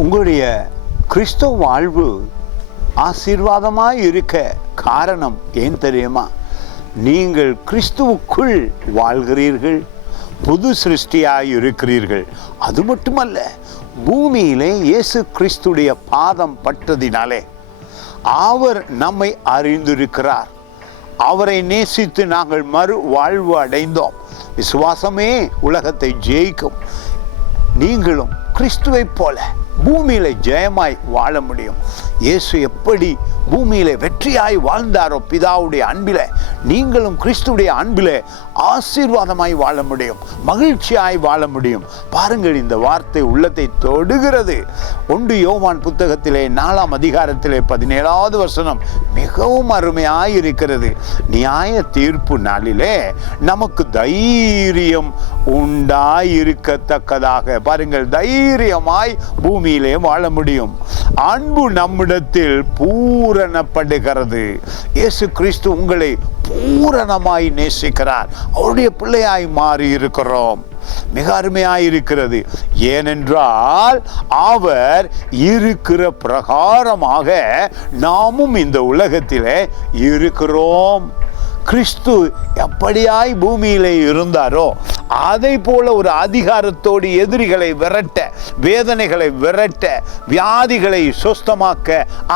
உங்களுடைய கிறிஸ்தவ வாழ்வு ஆசீர்வாதமாய் இருக்க காரணம் ஏன் தெரியுமா? நீங்கள் கிறிஸ்துவுக்குள் வாழ்கிறீர்கள், புது சிருஷ்டியாய் இருக்கிறீர்கள். அது மட்டுமல்ல, பூமியிலே இயேசு கிறிஸ்துடைய பாதம் பட்டதினாலே அவர் நம்மை அறிந்திருக்கிறார். அவரை நேசித்து நாங்கள் மறு வாழ்வு அடைந்தோம். விசுவாசமே உலகத்தை ஜெயிக்கும். நீங்களும் கிறிஸ்துவை போல பூமியில ஜெயமாய் வாழ முடியும். இயேசு எப்படி பூமியில வெற்றியாய் வாழ்ந்தாரோ பிதாவுடைய அன்பில, நீங்களும் கிறிஸ்துடைய அன்பில ஆசீர்வாதமாய் வாழ முடியும், மகிழ்ச்சியாய் வாழ முடியும். பாருங்கள், இந்த வார்த்தை உள்ளத்தை தொடுகிறது. 1 யோவான் புத்தகத்திலே 4ஆம் அதிகாரத்திலே 17வது வசனம் மிகவும் அருமையாய் இருக்கிறது. நியாய தீர்ப்பு நாளிலே நமக்கு தைரியம் உண்டாயிருக்கத்தக்கதாக, பாருங்கள், தைரியமாய் பூமியிலே வாழ முடியும். அன்பு நம்மிடத்தில் பூரணப்படுகிறது. இயேசு கிறிஸ்து உங்களை பூரணமாய் நேசிக்கிறார். அவருடைய பிள்ளையாய் மாறி இருக்கிறோம். மிக அருமையாயிருக்கிறது. ஏனென்றால் அவர் இருக்கிற பிரகாரமாக நாமும் இந்த உலகத்திலே இருக்கிறோம். கிறிஸ்து எப்படியாய் பூமியிலே இருந்தாரோ அதை போல ஒரு அதிகாரத்தோடு எதிரிகளை விரட்ட, வேதனைகளை விரட்ட, வியாதிகளை சுஸ்தமாக்க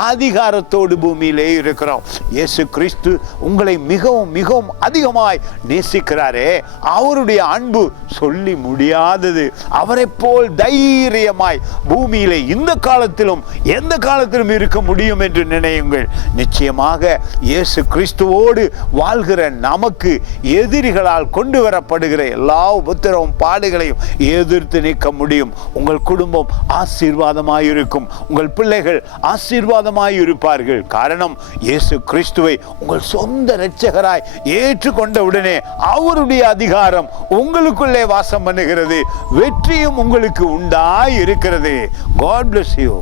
அதிகாரத்தோடு பூமியிலே இருக்கிறோம். இயேசு கிறிஸ்து உங்களை மிகவும் மிகவும் அதிகமாய் நேசிக்கிறாரே, அவருடைய அன்பு சொல்லி முடியாதது. அவரை போல் தைரியமாய் பூமியிலே இந்த காலத்திலும் எந்த காலத்திலும் இருக்க முடியும் என்று நினையுங்கள். நிச்சயமாக இயேசு கிறிஸ்துவோடு வாழ்கிற நமக்கு எதிரிகளால் கொண்டு வரப்படுகிற எல்லா உபத்திரவும் பாடுகளையும் எதிர்த்து நிற்க முடியும். உங்கள் குடும்பம் ஆசீர்வாதமாயிருக்கும். உங்கள் பிள்ளைகள் ஆசீர்வாதமாயிருப்பார்கள். காரணம், இயேசு கிறிஸ்துவை உங்கள் சொந்த இரட்சகராய் ஏற்றுக்கொண்ட உடனே அவருடைய அதிகாரம் உங்களுக்குள்ளே வாசம் பண்ணுகிறது. வெற்றியும் உங்களுக்கு உண்டாய் இருக்கிறது. God bless you.